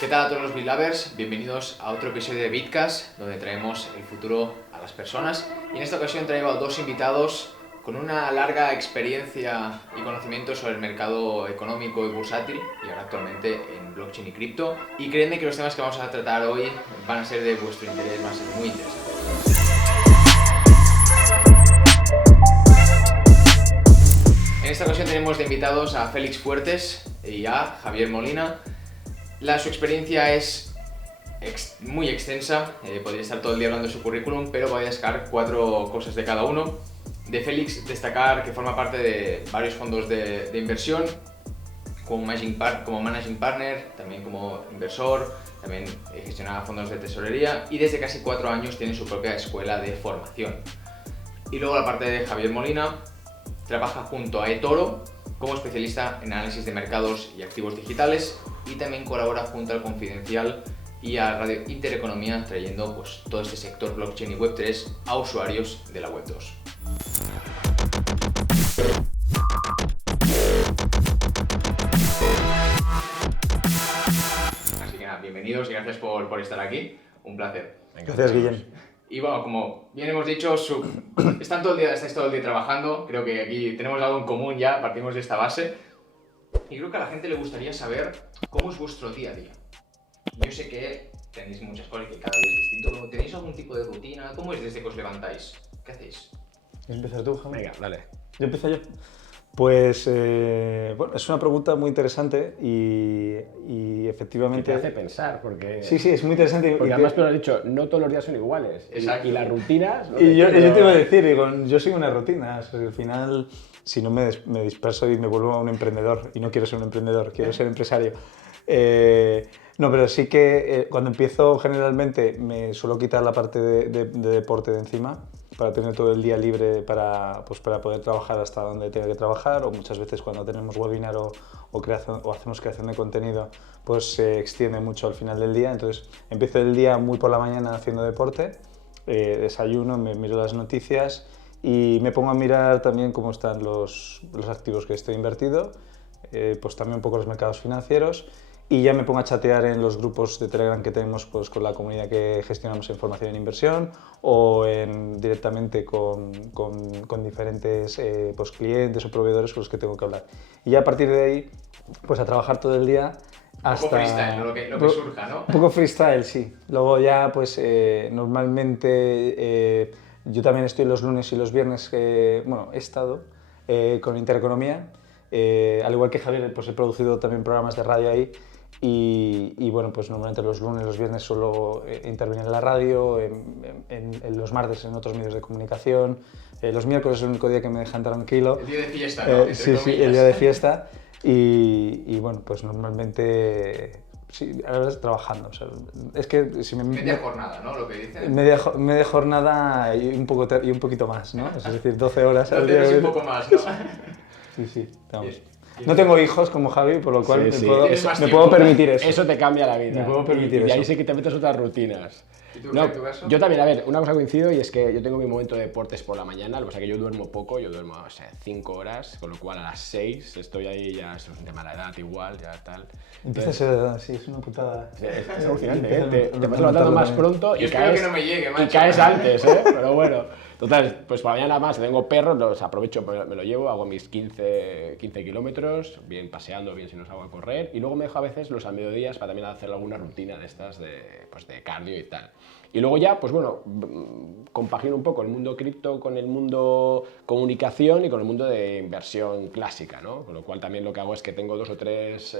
¿Qué tal a todos los BitLovers? Bienvenidos a otro episodio de Bitcast, donde traemos el futuro a las personas. Y en esta ocasión traigo a dos invitados con una larga experiencia y conocimiento sobre el mercado económico y bursátil, y ahora actualmente en blockchain y cripto. Y créanme que los temas que vamos a tratar hoy van a ser de vuestro interés, van a ser muy interesantes. En esta ocasión tenemos de invitados a Félix Fuertes y a Javier Molina. Su experiencia es muy extensa, podría estar todo el día hablando de su currículum, pero voy a destacar 4 cosas de cada uno. De Félix, destacar que forma parte de varios fondos de inversión, como managing partner, también como inversor, también gestiona fondos de tesorería y desde casi 4 años tiene su propia escuela de formación. Y luego la parte de Javier Molina, trabaja junto a eToro como especialista en análisis de mercados y activos digitales y también colabora junto al Confidencial y a Radio Intereconomía trayendo pues, todo este sector blockchain y Web3 a usuarios de la Web2. Así que nada, bienvenidos y gracias por estar aquí, un placer. Gracias, Guillem. Y bueno, como bien hemos dicho, estáis todo el día trabajando, creo que aquí tenemos algo en común ya, partimos de esta base. Y creo que a la gente le gustaría saber cómo es vuestro día a día. Yo sé que tenéis muchas cosas y que cada día es distinto, pero ¿tenéis algún tipo de rutina? ¿Cómo es desde que os levantáis? ¿Qué hacéis? ¿Quieres empezar tú, Javi? Venga, dale. ¿Yo empiezo yo? Pues, bueno, es una pregunta muy interesante y efectivamente... Que te hace pensar, porque... Sí, es muy interesante. Porque además tú lo has dicho, no todos los días son iguales. Exacto. Y las rutinas... ¿no? Y yo te iba a decir, digo, yo soy una rutina. O sea, al final, si no me disperso y me vuelvo un emprendedor, y no quiero ser un emprendedor, quiero ser empresario. No, pero sí que cuando empiezo generalmente me suelo quitar la parte de deporte de encima para tener todo el día libre para poder trabajar hasta donde tenga que trabajar, o muchas veces cuando tenemos webinar o hacemos creación de contenido pues se extiende mucho al final del día. Entonces empiezo el día muy por la mañana haciendo deporte, desayuno, me miro las noticias y me pongo a mirar también cómo están los activos que estoy invertido, pues también un poco los mercados financieros. Y ya me pongo a chatear en los grupos de Telegram que tenemos pues, con la comunidad que gestionamos en formación en inversión o directamente con diferentes pues, clientes o proveedores con los que tengo que hablar. Y ya a partir de ahí, pues a trabajar todo el día hasta... Un poco freestyle, ¿no? lo que surja, ¿no? Un poco freestyle, sí. Luego ya, pues normalmente yo también estoy los lunes y los viernes, bueno, he estado con Intereconomía. Al igual que Javier, pues he producido también programas de radio ahí. Y bueno, pues normalmente los lunes y los viernes suelo intervenir en la radio, en los martes en otros medios de comunicación, los miércoles es el único día que me dejan tranquilo. El día de fiesta, ¿no? Sí, el día de fiesta. Y bueno, pues normalmente, sí, a veces trabajando. O sea, es que si media jornada, ¿no? Lo que dicen. Media jornada y un poquito más, ¿no? Es decir, 12 horas al 12 día. horas y un poco más, ¿no? Sí, vamos. No tengo hijos como Javi, por lo cual Sí, me puedo permitir eso. Eso te cambia la vida. Me puedo permitir y ahí eso. sí que te metes otras rutinas. ¿Y tú, No, en tu caso? yo también, a ver, una cosa coincido y es que yo tengo mi momento de deportes por la mañana, lo que pasa es que yo duermo poco, yo duermo, 5 horas, con lo cual a las 6 estoy ahí, ya eso es un tema de la edad igual, ya tal. Empieza a ser edad, sí, es una putada. Es alucinante, ¿eh? Te vas levantando más pronto Yo y espero caes, que no me llegue, macho. y caes antes, ¿eh? Pero bueno. Total, pues para mañana más, tengo perros, los aprovecho, me lo llevo, hago mis 15 kilómetros, bien paseando, bien si no salgo a correr, y luego me dejo a veces los a mediodías para también hacer alguna rutina de estas de cardio y tal. Y luego ya, pues bueno, compagino un poco el mundo cripto con el mundo comunicación y con el mundo de inversión clásica, ¿no? Con lo cual también lo que hago es que tengo 2 o 3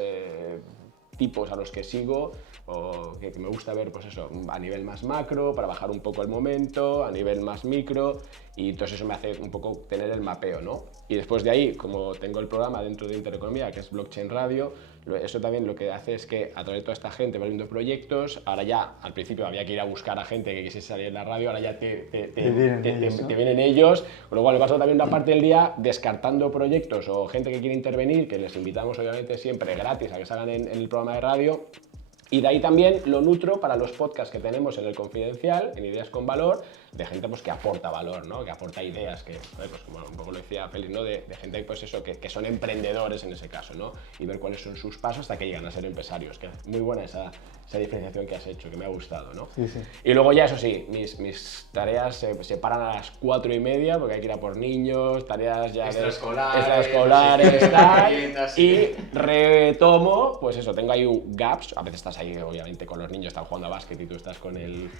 tipos a los que sigo o que me gusta ver, pues eso, a nivel más macro, para bajar un poco el momento, a nivel más micro, y entonces eso me hace un poco tener el mapeo, ¿no? Y después de ahí, como tengo el programa dentro de Intereconomía, que es Blockchain Radio, eso también lo que hace es que a través de toda esta gente va viendo proyectos, ahora ya, al principio había que ir a buscar a gente que quisiese salir en la radio, ahora ya te vienen ellos, con lo cual me paso también una parte del día descartando proyectos o gente que quiere intervenir, que les invitamos obviamente siempre gratis a que salgan en el programa de radio, Y de ahí también lo nutro para los podcasts que tenemos en El Confidencial, en Ideas con Valor, de gente pues, que aporta valor, ¿no? Que aporta ideas, que, pues, como un poco lo decía Félix, ¿no? De gente pues eso, que son emprendedores en ese caso, ¿no? Y ver cuáles son sus pasos hasta que llegan a ser empresarios. Que es muy buena esa diferenciación que has hecho, que me ha gustado, ¿no? Sí, sí. Y luego ya, eso sí, mis tareas se paran a las 4:30 porque hay que ir a por niños, tareas ya extraescolares, tal, y retomo, pues eso, tengo ahí gaps, a veces estás ahí obviamente con los niños, están jugando a básquet y tú estás con el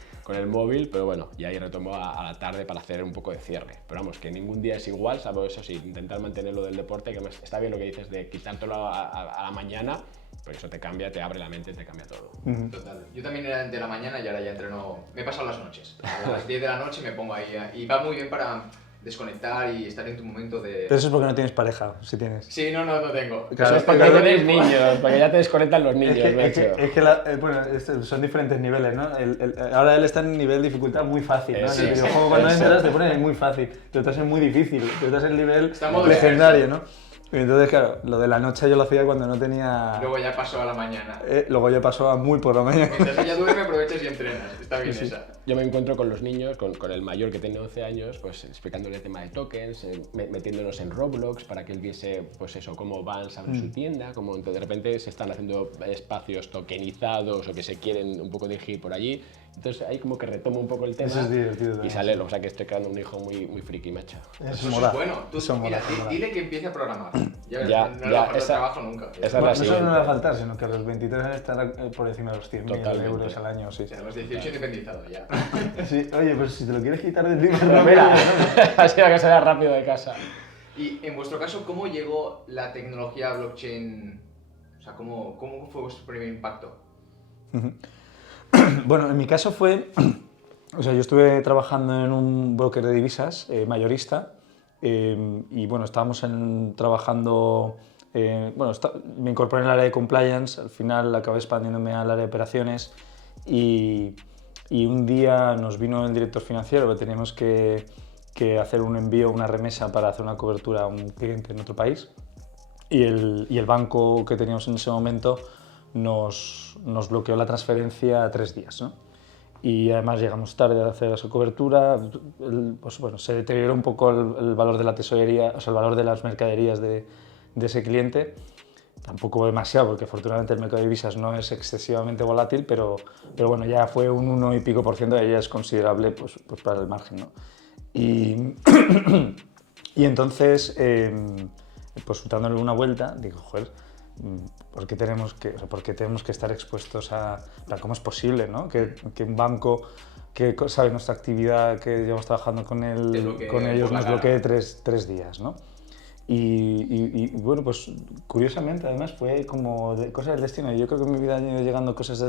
móvil, pero bueno, y ahí retomo a la tarde para hacer un poco de cierre. Pero vamos, que ningún día es igual, salvo eso sí, intentar mantener lo del deporte, que está bien lo que dices de quitártelo a la mañana, porque eso te cambia, te abre la mente, te cambia todo. Total. Yo también era de la mañana y ahora ya entreno. Me he pasado las noches. A las 10 de la noche me pongo ahí. Y va muy bien para desconectar y estar en tu momento de. Pero eso es porque no tienes pareja, si tienes. Sí, no tengo. Claro, Eso es porque no tenéis niños, porque ya te desconectan los niños, Es que bueno, son diferentes niveles, ¿no? Ahora él está en nivel de dificultad muy fácil, ¿no? Sí, En el videojuego cuando entras te ponen en muy fácil, tú estás en muy difícil, tú estás en nivel Está en modo legendario, ¿no? Y entonces, claro, lo de la noche yo lo hacía cuando no tenía... Luego ya pasó a la mañana. Luego ya pasó a muy por la mañana. Mientras ella duerme, aprovechas y entrenas. Está bien esa. Yo me encuentro con los niños, con el mayor que tiene 11 años, pues explicándole el tema de tokens, metiéndonos en Roblox para que él viese, pues eso, cómo Vans abre su tienda, cómo de repente se están haciendo espacios tokenizados o que se quieren un poco dirigir por allí. Entonces ahí como que retomo un poco el tema. Eso es divertido. Y sale, o sea que estoy creando un hijo muy friki, macho. Eso es bueno. Tú, mira, dile que empiece a programar. Ya, no le va a faltar trabajo nunca. Esa es la No solo siguiente. no le va a faltar, sino que a los 23 años estará por encima de los 100.000 Totalmente. euros al año, sí. O sea, a los 18 independizado ya. Sí, oye, pues si te lo quieres quitar de encima... Pero mira, así que salga rápido de casa. Y en vuestro caso, ¿cómo llegó la tecnología blockchain? O sea, ¿cómo fue vuestro primer impacto? Bueno, en mi caso fue... O sea, yo estuve trabajando en un broker de divisas mayorista y bueno, estábamos trabajando... me incorporé en el área de compliance, al final acabé expandiéndome al área de operaciones y un día nos vino el director financiero que teníamos que hacer un envío, una remesa para hacer una cobertura a un cliente en otro país y el banco que teníamos en ese momento nos bloqueó la transferencia a 3 días, ¿no? Y además llegamos tarde a hacer esa cobertura, pues bueno, se deterioró un poco el valor de la tesorería, o sea, el valor de las mercaderías de ese cliente. Tampoco demasiado, porque afortunadamente el mercado de divisas no es excesivamente volátil, pero bueno, ya fue un 1 y pico %, y ya es considerable pues para el margen, ¿no? Y entonces, pues dándole una vuelta, digo, joder, ¿por qué tenemos que estar expuestos a... ¿Cómo es posible, ¿no? que un banco que sabe nuestra actividad, que llevamos trabajando con ellos, nos bloquee 3 días, ¿no? Y bueno, pues curiosamente, además, fue como cosas del destino. Yo creo que en mi vida han ido llegando cosas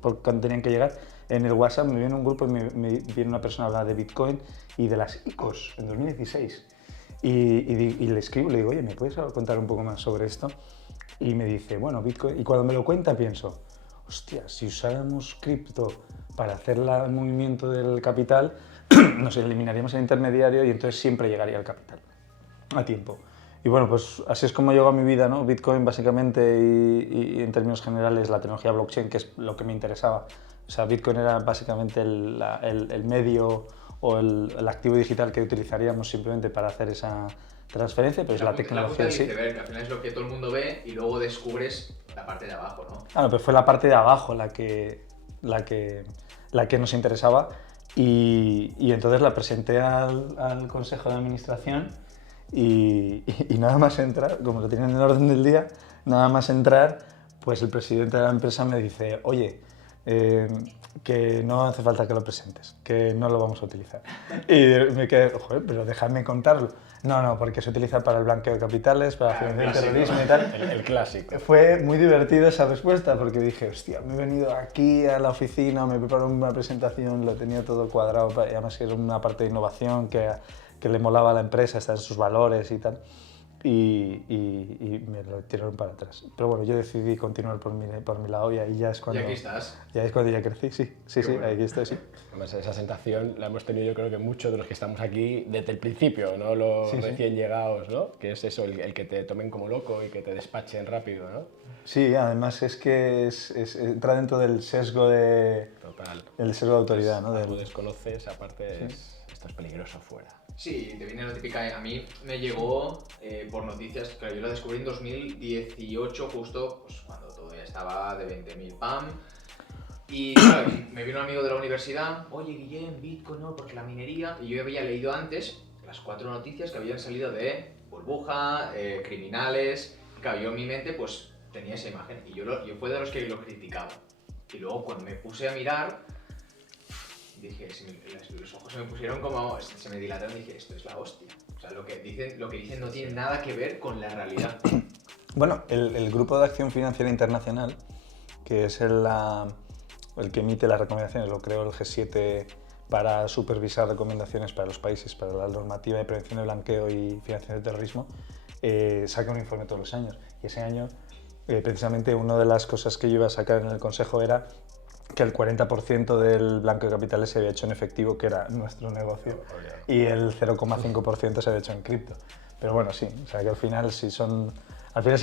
porque cuando tenían que llegar. En el WhatsApp me viene un grupo y me viene una persona a hablar de Bitcoin y de las ICOs en 2016. Y le escribo, le digo, oye, ¿me puedes contar un poco más sobre esto? Y me dice, bueno, Bitcoin... Y cuando me lo cuenta pienso, hostia, si usáramos cripto para hacer el movimiento del capital, nos eliminaríamos el intermediario y entonces siempre llegaría el capital a tiempo. Y bueno, pues así es como llegó a mi vida, ¿no? Bitcoin básicamente y en términos generales la tecnología blockchain, que es lo que me interesaba. O sea, Bitcoin era básicamente el medio o el activo digital que utilizaríamos simplemente para hacer esa transferencia, pero es la tecnología en sí. Que al final es lo que todo el mundo ve y luego descubres la parte de abajo, ¿no? Claro, pero fue la parte de abajo la que nos interesaba y entonces la presenté al consejo de administración y nada más entrar, como lo tienen en el orden del día, nada más entrar, pues el presidente de la empresa me dice, oye, que no hace falta que lo presentes, que no lo vamos a utilizar. Y me quedé, joder, pero déjame contarlo. No, porque se utiliza para el blanqueo de capitales, para financiar el terrorismo y tal. El clásico. Fue muy divertido esa respuesta porque dije, hostia, me he venido aquí a la oficina, me preparo una presentación, lo tenía todo cuadrado, y además era una parte de innovación que le molaba a la empresa, estar en sus valores y tal. y me lo tiraron para atrás. Pero bueno, yo decidí continuar por mi lado y ahí ya es cuando... Y aquí estás. Ya es cuando ya crecí, sí, bueno. aquí estoy, sí. Además, esa sensación la hemos tenido yo creo que muchos de los que estamos aquí desde el principio, ¿no? Los recién llegados, ¿no? Que es eso, el que te tomen como loco y que te despachen rápido, ¿no? Sí, además es que entra dentro del sesgo de... Total. El sesgo de autoridad, ¿no? Tú desconoces, aparte esto es peligroso fuera. Sí, te viene la típica. A mí me llegó por noticias, claro, yo lo descubrí en 2018, justo pues, cuando todavía estaba de 20.000 PAM. Y claro, me vino un amigo de la universidad, oye Guillem, Bitcoin no, porque la minería. Y yo había leído antes las 4 noticias que habían salido de burbuja, criminales. Y claro, yo en mi mente pues tenía esa imagen y yo fue de los que lo criticaba. Y luego cuando me puse a mirar, dije, los ojos se me pusieron como, se me dilataron y dije, esto es la hostia. O sea, lo que dicen no tiene nada que ver con la realidad. Bueno, el Grupo de Acción Financiera Internacional, que es el que emite las recomendaciones, lo creo el G7 para supervisar recomendaciones para los países, para la normativa de prevención de blanqueo y financiación de terrorismo, saca un informe todos los años. Y ese año, precisamente, una de las cosas que yo iba a sacar en el consejo era que el 40% del blanqueo de capitales se había hecho en efectivo, que era nuestro negocio, y el 0,5% se había hecho en cripto. Pero bueno, sí, o sea que al final si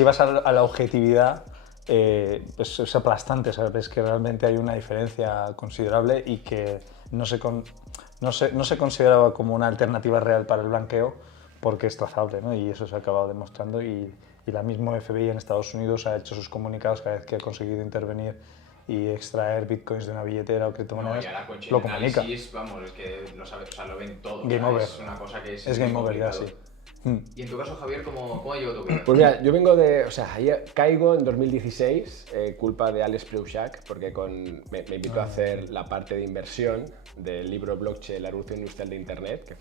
vas a la objetividad, pues es aplastante, ¿sabes? Que realmente hay una diferencia considerable y que no se consideraba como una alternativa real para el blanqueo porque es trazable, ¿no? Y eso se ha acabado demostrando y la misma FBI en Estados Unidos ha hecho sus comunicados cada vez que ha conseguido intervenir y extraer bitcoins de una billetera o criptomonedas, lo comunica. Vamos, es que lo sabes, o sea, lo ven todo. Game over. Es una cosa que es game over ya, sí. Y en tu caso, Javier, ¿cómo llegó tu vida? Pues mira, yo vengo de, o sea, ahí caigo en 2016, culpa de Alex Preuschak, porque me invitó a hacer la parte de inversión del libro Blockchain, la revolución industrial de Internet, que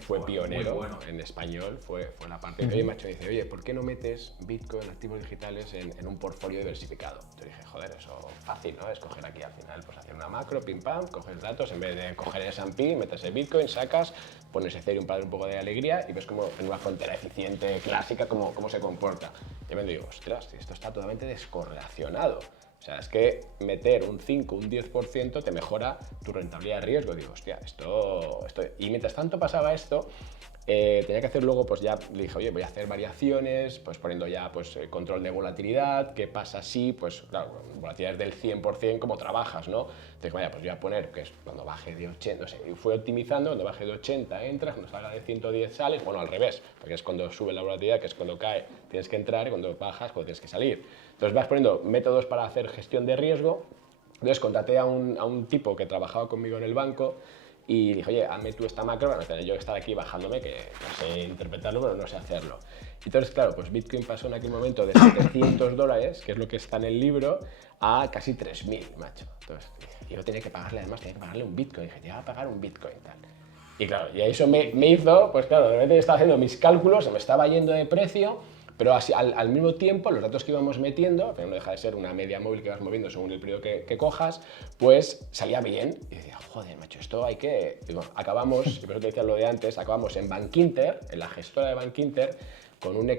fue pionero en español, fue la parte. Y oye, macho, dice, oye, ¿por qué no metes Bitcoin, activos digitales, en un portfolio diversificado? Yo dije, joder, eso fácil, ¿no? Escoger aquí al final, pues hacer una macro, pim pam, coges datos, en vez de coger el S&P, metes el Bitcoin, sacas, pones Ethereum para dar un poco de alegría y ves como en una frontera eficiente, clásica, cómo se comporta. Y me digo, ostras, esto está totalmente descorrelacionado. O sea, es que meter un 5, un 10% te mejora tu rentabilidad de riesgo. Digo, hostia, esto... Y mientras tanto pasaba esto, tenía que hacer luego, pues ya le dije, oye, voy a hacer variaciones, pues poniendo ya pues control de volatilidad, qué pasa si, pues claro, volatilidad del 100%, ¿cómo trabajas, no? Entonces, vaya, pues voy a poner que es cuando baje de 80, no sé, y fui optimizando, cuando baje de 80 entras, cuando salga de 110 sales, bueno, al revés, porque es cuando sube la volatilidad, que es cuando cae, tienes que entrar, y cuando bajas, cuando tienes que salir. Entonces vas poniendo métodos para hacer gestión de riesgo. Entonces contraté a un tipo que trabajaba conmigo en el banco y dije, oye, hazme tú esta macro, bueno, tener yo que estar aquí bajándome, que no sé interpretarlo, pero no sé hacerlo. Y entonces, claro, pues Bitcoin pasó en aquel momento de $700, que es lo que está en el libro, a casi 3.000, macho. Entonces, yo tenía que pagarle un Bitcoin. Dije, te iba a pagar un Bitcoin, tal. Y claro, y eso me hizo, pues claro, de repente estaba haciendo mis cálculos, se me estaba yendo de precio, pero así, al mismo tiempo, los datos que íbamos metiendo, pero no deja de ser una media móvil que vas moviendo según el periodo que cojas, pues salía bien. Y decía, joder, macho, esto hay que... Y bueno, acabamos, y por eso te decía lo de antes, acabamos en Bankinter, en la gestora de Bankinter, con una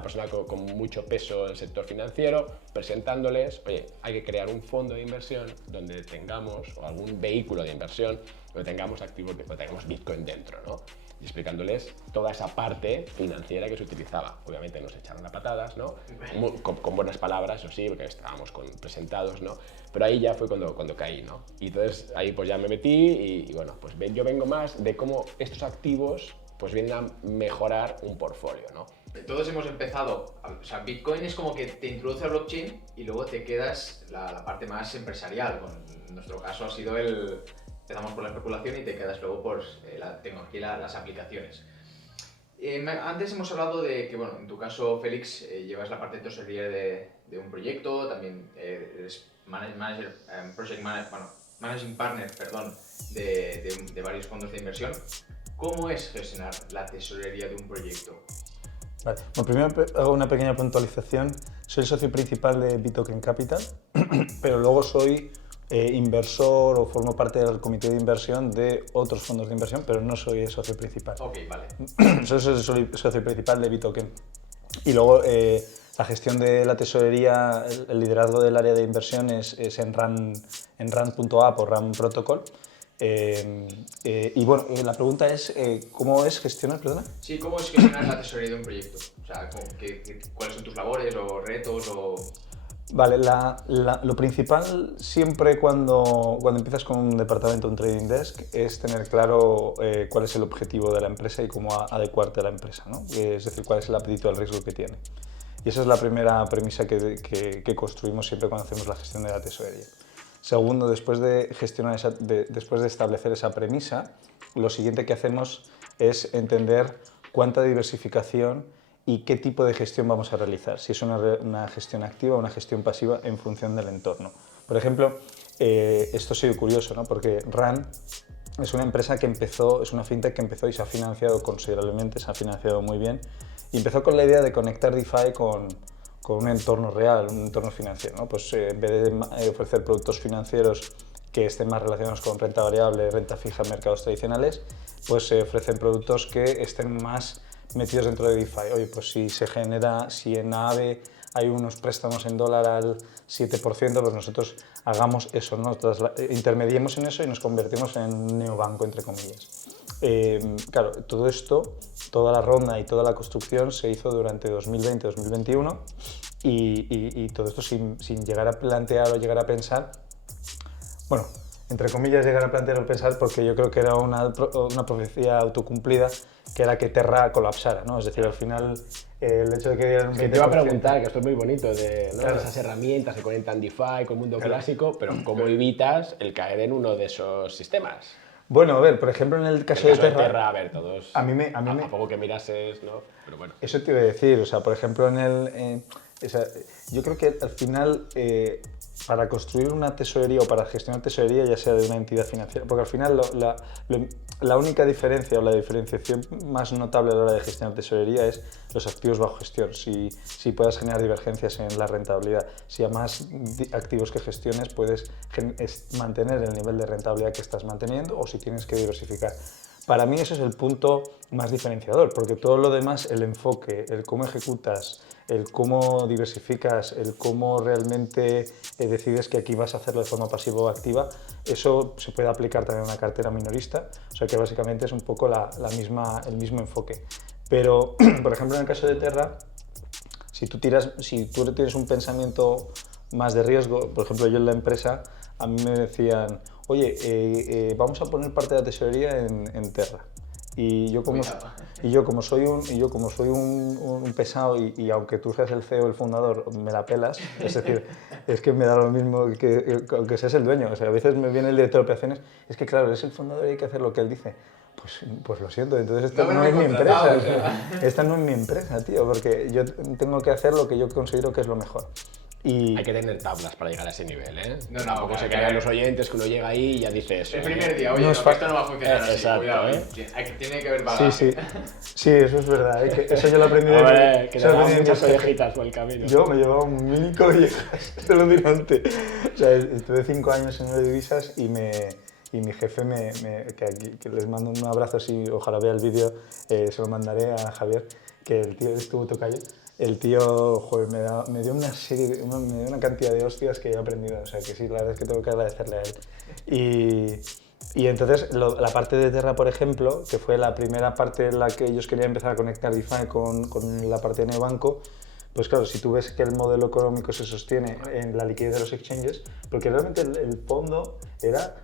persona con mucho peso en el sector financiero, presentándoles, oye, hay que crear un fondo de inversión donde tengamos, o algún vehículo de inversión, donde tengamos activos, donde tengamos Bitcoin dentro, ¿no? Y explicándoles toda esa parte financiera que se utilizaba. Obviamente nos echaron a patadas, ¿no? Con buenas palabras, eso sí, porque estábamos presentados, ¿no? Pero ahí ya fue cuando caí, ¿no? Y entonces ahí pues ya me metí y bueno, pues yo vengo más de cómo estos activos pues vienen a mejorar un portfolio, ¿no? Todos hemos empezado, o sea, Bitcoin es como que te introduce al blockchain y luego te quedas la parte más empresarial. En nuestro caso ha sido empezamos por la especulación y te quedas luego por la tecnología, las aplicaciones. Antes hemos hablado de que, bueno, en tu caso, Félix, llevas la parte de tesorería de un proyecto, también eres managing partner, de varios fondos de inversión. ¿Cómo es gestionar la tesorería de un proyecto? Vale. Bueno, primero hago una pequeña puntualización. Soy el socio principal de Bitoken Capital, pero luego soy inversor o formo parte del comité de inversión de otros fondos de inversión, pero no soy el socio principal. Ok, vale. Soy el socio principal de Bitoken. Y luego la gestión de la tesorería, el liderazgo del área de inversión es en RAN.app o RAN Protocol. Y bueno, la pregunta es, ¿cómo es gestionar, perdona? Sí, ¿cómo es gestionar la tesorería de un proyecto? O sea, ¿cuáles son tus labores o retos o...? Vale, lo principal siempre cuando empiezas con un departamento, un trading desk, es tener claro cuál es el objetivo de la empresa y cómo adecuarte a la empresa, ¿no? Es decir, cuál es el apetito al riesgo que tiene. Y esa es la primera premisa que construimos siempre cuando hacemos la gestión de la tesorería. Segundo, después de establecer esa premisa, lo siguiente que hacemos es entender cuánta diversificación y qué tipo de gestión vamos a realizar, si es una gestión activa o una gestión pasiva en función del entorno. Por ejemplo, esto ha sido curioso, ¿no? Porque RAN es una empresa que empezó, es una fintech que empezó y se ha financiado considerablemente, se ha financiado muy bien, y empezó con la idea de conectar DeFi con un entorno real, un entorno financiero, ¿no? Pues en vez de ofrecer productos financieros que estén más relacionados con renta variable, renta fija en mercados tradicionales, pues se ofrecen productos que estén más metidos dentro de DeFi. Oye, pues si en AAVE hay unos préstamos en dólar al 7%, pues nosotros hagamos eso, ¿no? Intermediemos en eso y nos convertimos en un neobanco, entre comillas. Claro, todo esto, toda la ronda y toda la construcción se hizo durante 2020-2021 y todo esto sin llegar a plantear o llegar a pensar, bueno, entre comillas llegar a plantear o pensar, porque yo creo que era una profecía autocumplida, que era que Terra colapsara, ¿no? Es decir, al final el hecho de que dieran un 20%... te iba a preguntar, que esto es muy bonito, ¿no? Claro. Esas herramientas que conectan DeFi con el mundo clásico, pero ¿cómo evitas el caer en uno de esos sistemas? Bueno, a ver, por ejemplo, en el caso de Terra... A ver, todos... A mí poco que mirases, ¿no? Pero bueno. Eso te iba a decir, o sea, por ejemplo, yo creo que al final, para construir una tesorería o para gestionar tesorería, ya sea de una entidad financiera, porque al final la única diferencia o la diferenciación más notable a la hora de gestionar tesorería es los activos bajo gestión, si puedas generar divergencias en la rentabilidad. Si a más activos que gestiones puedes mantener el nivel de rentabilidad que estás manteniendo o si tienes que diversificar. Para mí ese es el punto más diferenciador, porque todo lo demás, el enfoque, el cómo ejecutas, el cómo diversificas, el cómo realmente decides que aquí vas a hacerlo de forma pasiva o activa, eso se puede aplicar también a una cartera minorista, o sea que básicamente es un poco el mismo enfoque. Pero, por ejemplo, en el caso de Terra, si tú tienes un pensamiento más de riesgo, por ejemplo, yo en la empresa, a mí me decían, oye, vamos a poner parte de la tesorería en Terra. Y yo como soy un pesado y aunque tú seas el CEO o el fundador, me la pelas, es decir, es que me da lo mismo que seas el dueño. O sea, a veces me viene el director de operaciones, es que claro, eres el fundador y hay que hacer lo que él dice. Pues lo siento, entonces esta no es mi empresa. Esta no es mi empresa, tío, porque yo tengo que hacer lo que yo considero que es lo mejor. Y... Hay que tener tablas para llegar a ese nivel, ¿eh? No, tampoco se crean los oyentes que uno llega ahí y ya dice eso. El primer día, oye, no, esto no va a funcionar así, exacto, cuidado, ¿eh? Tiene que haber bagaje. Sí, eso es verdad, ¿eh? Eso yo lo aprendí que eso te lo daban aprendí de muchas mi jefe. orejitas por el camino. Yo me llevaba un mini collejas, te lo diré antes. O sea, estuve 5 años en Eurodivisas y mi jefe, que les mando un abrazo, si ojalá vea el vídeo, se lo mandaré a Javier, que el tío estuvo tocayo. El tío, joder, me dio una cantidad de hostias que he aprendido, o sea que sí, la verdad es que tengo que agradecerle a él. Y entonces la parte de Terra, por ejemplo, que fue la primera parte en la que ellos querían empezar a conectar DeFi con la parte de neobanco, pues claro, si tú ves que el modelo económico se sostiene en la liquidez de los exchanges, porque realmente el fondo era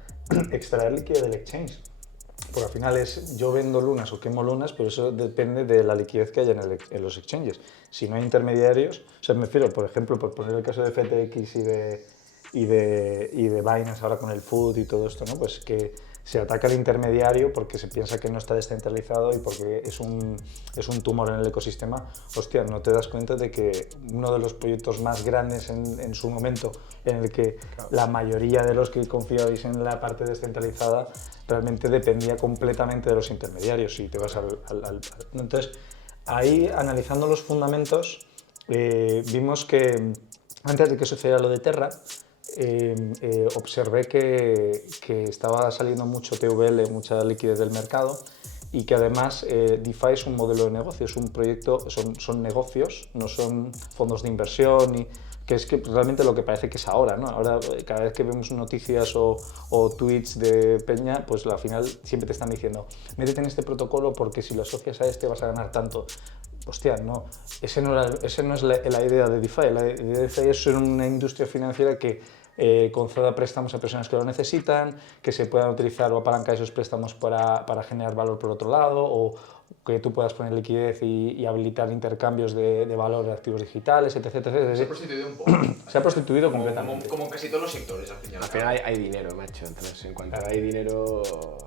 extraer liquidez del exchange. Porque al final es yo vendo lunas o quemo lunas, pero eso depende de la liquidez que haya en los exchanges. Si no hay intermediarios, o sea, me refiero, por ejemplo, por poner el caso de FTX y de Binance ahora con el FUD y todo esto, ¿no? Pues que se ataca al intermediario porque se piensa que no está descentralizado y porque es un tumor en el ecosistema. Hostia, no te das cuenta de que uno de los proyectos más grandes en su momento, en el que la mayoría de los que confiabais en la parte descentralizada realmente dependía completamente de los intermediarios. Y te vas Entonces, ahí, analizando los fundamentos, vimos que antes de que sucediera lo de Terra, observé que estaba saliendo mucho TVL, mucha liquidez del mercado, y que además DeFi es un modelo de negocio, es un proyecto, son negocios, no son fondos de inversión, que es que realmente lo que parece que es ahora, ¿no? Ahora, cada vez que vemos noticias o tweets de Peña, pues al final siempre te están diciendo, métete en este protocolo porque si lo asocias a este vas a ganar tanto. Hostia, no, ese no es la idea de DeFi. La idea de DeFi es ser una industria financiera que conceda préstamos a personas que lo necesitan, que se puedan utilizar o apalancar esos préstamos para generar valor por otro lado, o que tú puedas poner liquidez y habilitar intercambios de valor de activos digitales, etc. Se ha prostituido un poco. Se ha prostituido completamente. Como casi todos los sectores, al final. Al final hay dinero, macho. Entonces, en cuanto hay dinero,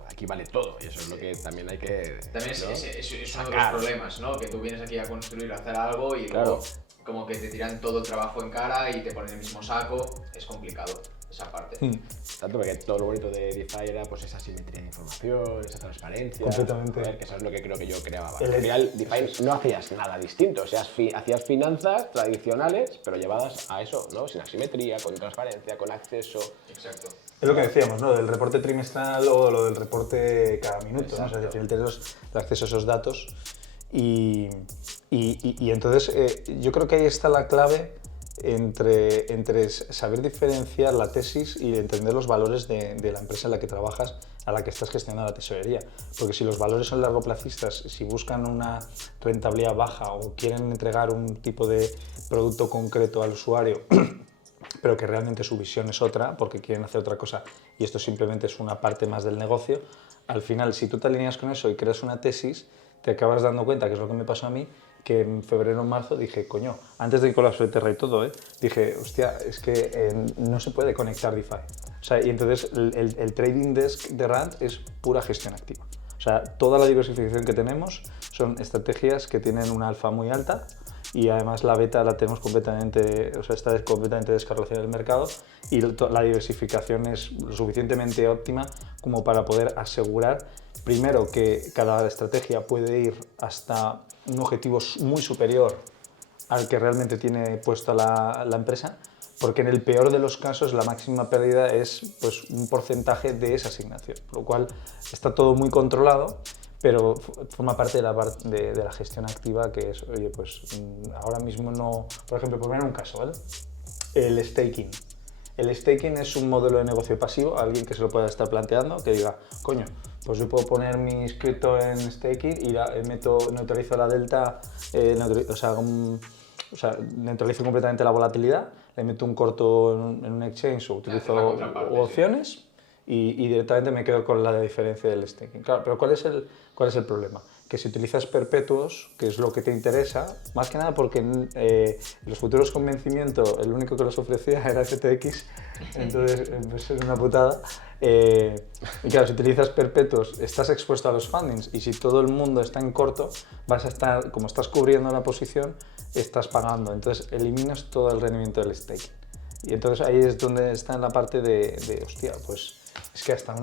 aquí vale todo. Y eso es lo que también hay que. También ¿no? es uno de los problemas, ¿no? Que tú vienes aquí a construir, a hacer algo y luego como que te tiran todo el trabajo en cara y te ponen el mismo saco. Es complicado esa parte. Tanto porque todo lo bonito de DeFi era pues esa simetría de información, esa transparencia. Completamente. Que eso es lo que creo que yo creaba. Al final, DeFi no hacías nada distinto. O sea, hacías finanzas tradicionales, pero llevadas a eso, ¿no? Sin asimetría, con transparencia, con acceso. Exacto. Es lo que decíamos, ¿no? Del reporte trimestral o lo del reporte cada minuto, ¿no? O sea, al final tienes el acceso a esos datos y entonces yo creo que ahí está la clave entre saber diferenciar la tesis y entender los valores de la empresa en la que trabajas, a la que estás gestionando la tesorería. Porque si los valores son largoplacistas, si buscan una rentabilidad baja o quieren entregar un tipo de producto concreto al usuario, pero que realmente su visión es otra, porque quieren hacer otra cosa y esto simplemente es una parte más del negocio, al final, si tú te alineas con eso y creas una tesis, te acabas dando cuenta, que es lo que me pasó a mí, que en febrero o marzo dije, coño, antes de que colapse Terra y todo, dije, hostia, es que no se puede conectar DeFi. O sea, y entonces el trading desk de Rand es pura gestión activa. O sea, toda la diversificación que tenemos son estrategias que tienen una alfa muy alta y además la beta la tenemos completamente, o sea, está completamente descorrelacionada del mercado y la diversificación es lo suficientemente óptima como para poder asegurar, primero, que cada estrategia puede ir hasta un objetivo muy superior al que realmente tiene puesta la empresa, porque en el peor de los casos la máxima pérdida es pues, un porcentaje de esa asignación, por lo cual está todo muy controlado, pero forma parte de la gestión activa, que es, oye, pues ahora mismo no, por ejemplo, por poner un caso, ¿vale? El staking. El staking es un modelo de negocio pasivo, alguien que se lo pueda estar planteando, que diga, coño, pues yo puedo poner mi cripto en staking y neutralizo la delta, neutralizo completamente la volatilidad, le meto un corto en un exchange o utilizo opciones y directamente me quedo con la diferencia del staking. Claro, pero ¿cuál es el problema? Que si utilizas perpetuos, que es lo que te interesa, más que nada porque los futuros con vencimiento el único que los ofrecía era FTX, entonces pues es una putada. Y claro, si utilizas perpetuos estás expuesto a los fundings y si todo el mundo está en corto, vas a estar, como estás cubriendo la posición, estás pagando, entonces eliminas todo el rendimiento del staking. Y entonces ahí es donde está en la parte de hostia, pues es que hasta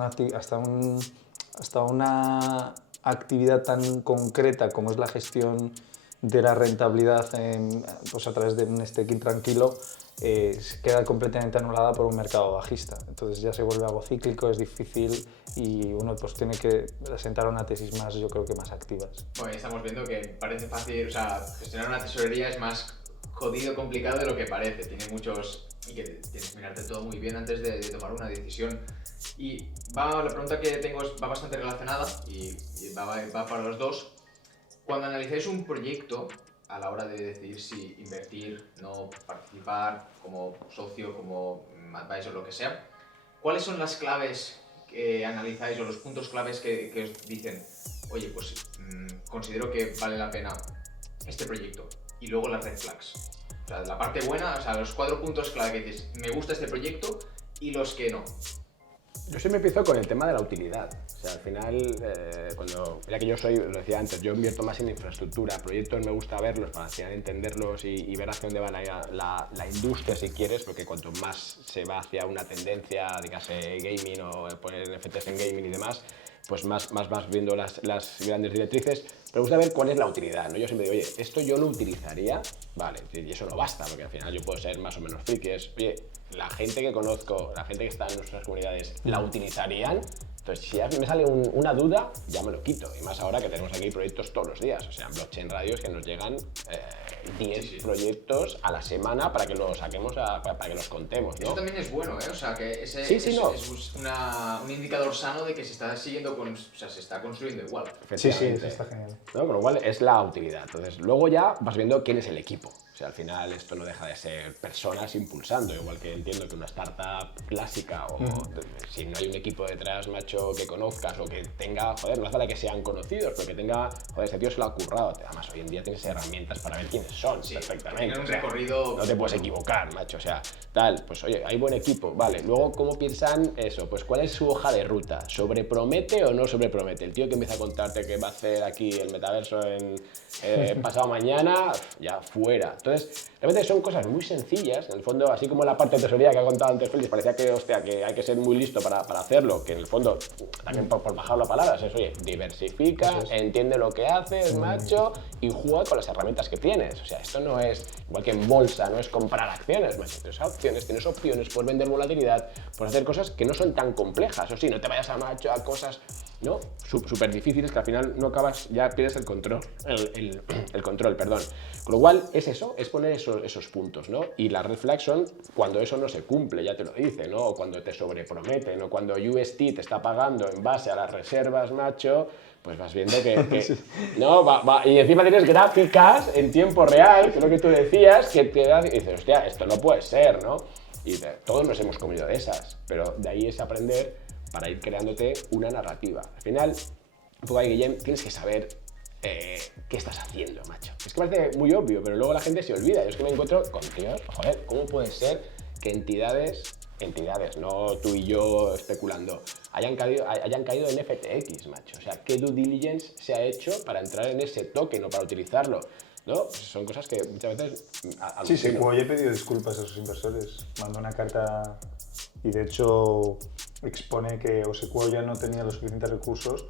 una actividad tan concreta como es la gestión de la rentabilidad pues a través de un staking tranquilo se queda completamente anulada por un mercado bajista. Entonces ya se vuelve algo cíclico, es difícil y uno pues tiene que presentar una tesis más, yo creo que más activas. Bueno, ya estamos viendo que parece fácil, o sea, gestionar una tesorería es más jodido, complicado de lo que parece. Tiene muchos... y que tienes que mirarte todo muy bien antes de tomar una decisión. Y la pregunta que tengo va bastante relacionada y va para los dos. Cuando analizáis un proyecto, a la hora de decidir si invertir, no participar, como socio, como advisor, lo que sea, ¿cuáles son las claves que analizáis o los puntos claves que os dicen, oye, pues considero que vale la pena este proyecto? Y luego las red flags. O sea, la parte buena, o sea, los 4 puntos clave que dices, me gusta este proyecto y los que no. Yo siempre empiezo con el tema de la utilidad. O sea, al final, ya que yo lo decía antes, yo invierto más en infraestructura, proyectos me gusta verlos para al final entenderlos y ver hacia dónde va la industria, si quieres, porque cuanto más se va hacia una tendencia, dígase gaming o poner NFTs en gaming y demás, pues más vas viendo las grandes directrices, pero me gusta ver cuál es la utilidad, ¿no? Yo siempre digo, oye, esto yo lo utilizaría, vale, y eso no basta, porque al final yo puedo ser más o menos friki, oye, la gente que conozco, la gente que está en nuestras comunidades, ¿la utilizarían? Entonces, si a mí me sale una duda, ya me lo quito. Y más ahora que tenemos aquí proyectos todos los días. O sea, en Blockchain Radios que nos llegan 10 proyectos a la semana para que los saquemos, para que los contemos, ¿no? Eso también es bueno, ¿eh? O sea, que ese es un indicador sano de que se está siguiendo, o sea, se está construyendo igual. Sí, eso está genial. ¿No? Con lo cual es la utilidad. Entonces, luego ya vas viendo quién es el equipo. O sea, al final esto no deja de ser personas impulsando, igual que entiendo que una startup clásica o si no hay un equipo detrás, macho, que conozcas o que tenga, joder, no hace falta que sean conocidos, pero que tenga, joder, este tío se lo ha currado. Además, hoy en día tienes herramientas para ver quiénes son perfectamente. Tienen un recorrido... No te puedes equivocar, macho, o sea, tal, pues oye, hay buen equipo, vale. Luego, ¿cómo piensan eso? Pues ¿cuál es su hoja de ruta? ¿Sobrepromete o no sobrepromete? El tío que empieza a contarte que va a hacer aquí el metaverso en pasado mañana, ya fuera. Entonces, realmente son cosas muy sencillas, en el fondo, así como la parte de tesorería que ha contado antes Félix, parecía que, hostia, que hay que ser muy listo para hacerlo, que en el fondo, también por bajar la palabra, es oye, diversifica, entiende lo que haces, macho, y juega con las herramientas que tienes. O sea, esto no es, igual que en bolsa, no es comprar acciones, macho, tienes opciones, puedes vender volatilidad, puedes hacer cosas que no son tan complejas, o sí, no te vayas a macho a cosas, ¿no? Súper difíciles que al final no acabas, ya pierdes el control, el control, perdón. Con lo cual es eso, es poner esos puntos, ¿no? Y las red flags son cuando eso no se cumple, ya te lo dice, ¿no? O cuando te sobreprometen, o cuando UST te está pagando en base a las reservas, macho, pues vas viendo que sí. ¿No? Y encima tienes gráficas en tiempo real, que es lo que tú decías, que te da, y dices, hostia, esto no puede ser, ¿no? Y todos nos hemos comido de esas, pero de ahí es aprender para ir creándote una narrativa. Al final, un poco ahí, Guillem, tienes que saber qué estás haciendo, macho. Es que parece muy obvio, pero luego la gente se olvida. Yo es que me encuentro con tíos, joder, ¿cómo puede ser que entidades, no tú y yo especulando, hayan caído en FTX, macho? O sea, ¿qué due diligence se ha hecho para entrar en ese token o para utilizarlo? ¿No? Pues son cosas que muchas veces... Sí, como yo he pedido disculpas a esos inversores. Mandó una carta y de hecho expone que Osecuo ya no tenía los suficientes recursos.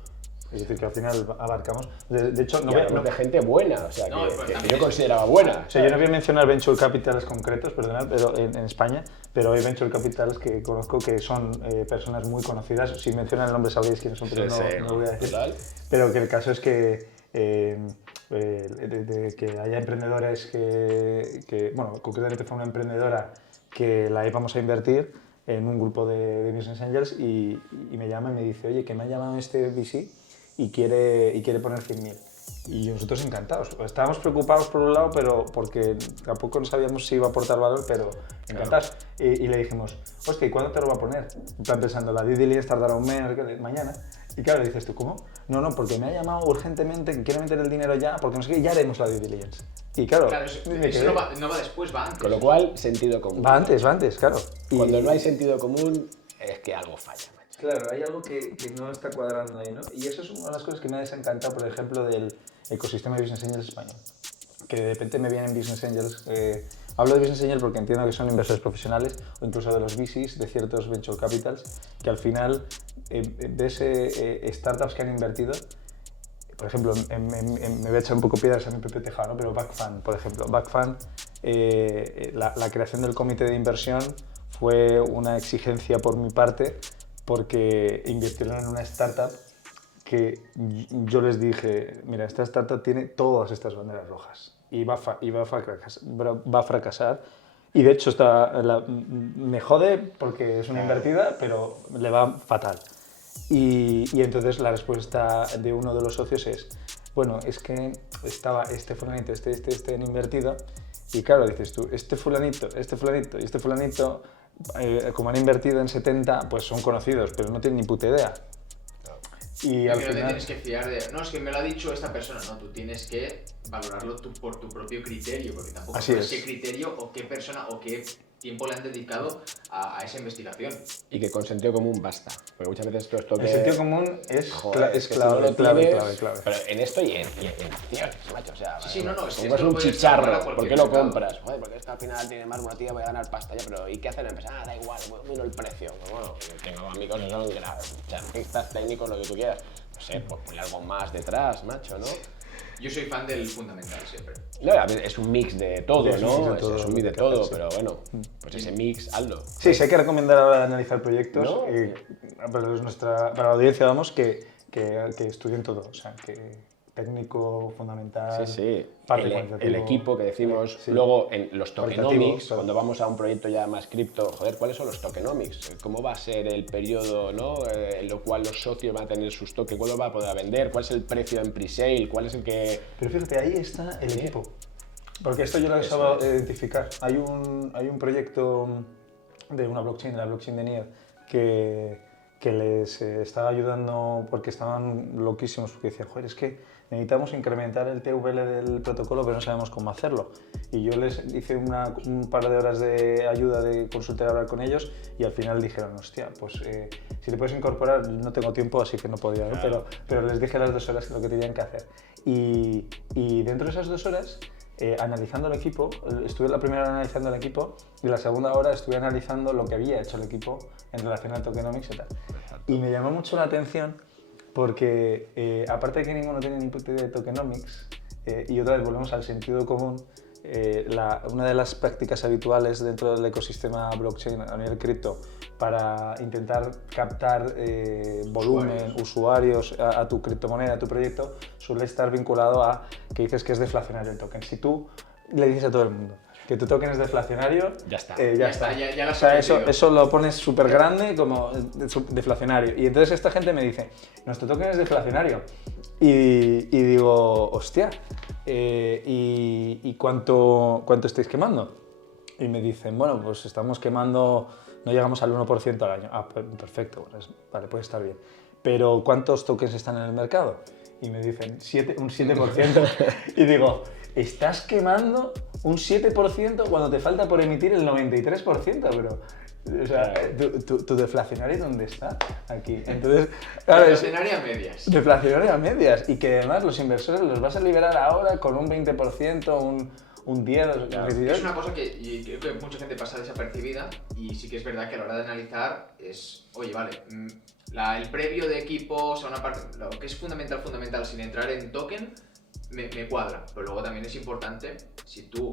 Es decir, que al final abarcamos... De hecho, no de gente buena, o sea, que yo consideraba buena. O sea, yo no voy a mencionar venture capitals concretos, perdonad, pero en España, pero hay venture capitals que conozco que son personas muy conocidas. Si mencionan el nombre sabréis quiénes son, pero no lo voy a decir. Total. Pero que el caso es que que haya emprendedores bueno, concretamente fue una emprendedora que la íbamos a invertir en un grupo de Business Angels y me llama y me dice, oye, que me ha llamado este VC y quiere poner 100.000. Y nosotros encantados. Estábamos preocupados por un lado, pero porque tampoco sabíamos si iba a aportar valor, pero encantados. Claro. Y le dijimos, hostia, ¿y cuándo te lo va a poner? Están pensando, la due diligence tardará un mes, mañana. Y claro, dices tú, ¿cómo? No, porque me ha llamado urgentemente, que quiere meter el dinero ya, porque no sé qué, ya haremos la due diligence. Y claro, eso no va después, va antes. Con lo cual, sentido común. Va antes, claro. Cuando no hay sentido común, es que algo falla. Claro, hay algo que no está cuadrando ahí, ¿no? Y eso es una de las cosas que me ha desencantado, por ejemplo, del ecosistema de Business Angels español. Que de repente me vienen Business Angels, hablo de Business Angels porque entiendo que son inversores profesionales o incluso de los VCs, de ciertos venture capitals, que al final ves startups que han invertido. Por ejemplo, me voy a echar un poco piedras a mi propio tejado, ¿no? Pero Backfund, por ejemplo. Backfund, la creación del comité de inversión fue una exigencia por mi parte porque invirtieron en una startup que yo les dije, mira, esta startup tiene todas estas banderas rojas y va a fracasar. Y de hecho me jode porque es una invertida, pero le va fatal. Y entonces la respuesta de uno de los socios es, bueno, es que estaba este fulanito, este en invertido, y claro, dices tú, este fulanito y este fulanito, como han invertido en 70, pues son conocidos, pero no tienen ni puta idea. Y al final... no te tienes que fiar de, no, es que me lo ha dicho esta persona, no, tú tienes que valorarlo por tu propio criterio, porque tampoco sabes qué criterio o qué persona o qué tiempo le han dedicado a esa investigación. Y que con sentido común basta. Porque muchas veces todo esto El sentido común es, Joder, es que si no clave, lo clave, tienes, clave, clave. Pero en esto y en acciones, macho. O sea, Sí, no, como si es esto un puedes chicharro, trabajar a ¿por cualquier qué lo mercado. compras? Joder, porque esto al final tiene más volatilidad, voy a ganar pasta ya, pero ¿y qué hace la empresa? Ah, da igual, miro el precio. Pues bueno, yo tengo amigos que son chartistas, técnicos, lo que tú quieras. No sé, pues ponle algo más detrás, macho, ¿no? Yo soy fan del fundamental siempre. No, a ver, es un mix de todo, Es un mix ¿no? de todo Es un lo mix que de hay que todo, hacer, sí. pero bueno, pues ese mix, hazlo. Sí, sí hay que recomendar ahora analizar proyectos ¿No? para la audiencia, vamos, que estudien todo, o sea, que técnico, fundamental, Sí, sí. parte El cuantitativo. equipo que decimos. Sí. Luego, en los Cualitativo, tokenomics, claro. cuando vamos a un proyecto ya más cripto, joder, ¿cuáles son los tokenomics? ¿Cómo va a ser el periodo, ¿no? En lo cual los socios van a tener sus tokens? ¿Cuándo va a poder vender? ¿Cuál es el precio en pre-sale? ¿Cuál es el que...? Pero fíjate, ahí está el Sí. equipo. Porque esto yo lo he Eso sabido es. identificar. Hay un proyecto de una blockchain, de la blockchain de Nier, que les estaba ayudando porque estaban loquísimos, porque decían, joder, es que necesitamos incrementar el TVL del protocolo, pero no sabemos cómo hacerlo. Y yo les hice un par de horas de ayuda, de consultar, hablar con ellos, y al final dijeron, hostia, pues si te puedes incorporar, no tengo tiempo, así que no podía, ¿no? Claro. Pero les dije las 2 horas lo que tenían que hacer. Y dentro de esas 2 horas, analizando el equipo, estuve la primera hora analizando el equipo y la segunda hora estuve analizando lo que había hecho el equipo en relación al tokenomics y tal. Y me llamó mucho la atención porque, aparte de que ninguno tiene ni puta idea de tokenomics, y otra vez volvemos al sentido común, una de las prácticas habituales dentro del ecosistema blockchain a nivel cripto para intentar captar volumen, usuarios a tu criptomoneda, a tu proyecto, suele estar vinculado a que dices que es deflacionario el token. Si tú le dices a todo el mundo que tu token es deflacionario, Ya está. ya está. Ya lo O has sea, entendido. eso lo pones súper grande como deflacionario. Y entonces esta gente me dice, nuestro token es deflacionario. Y digo, hostia, ¿y cuánto estáis quemando? Y me dicen, bueno, pues estamos quemando, no llegamos al 1% al año. Ah, perfecto, vale, puede estar bien. Pero ¿cuántos tokens están en el mercado? Y me dicen, un 7%. Y digo, ¿estás quemando un 7% cuando te falta por emitir el 93%? Pero, o sea, ¿tu deflacionario dónde está? Aquí. Entonces, claro, Deflacionaria a medias. deflacionario a medias. Y que además los inversores los vas a liberar ahora con un 20%, un 10, Es una cosa que y creo que mucha gente pasa desapercibida y sí que es verdad que a la hora de analizar es, oye, vale, el previo de equipo, o sea, una parte, lo que es fundamental, sin entrar en token, me cuadra. Pero luego también es importante, si tú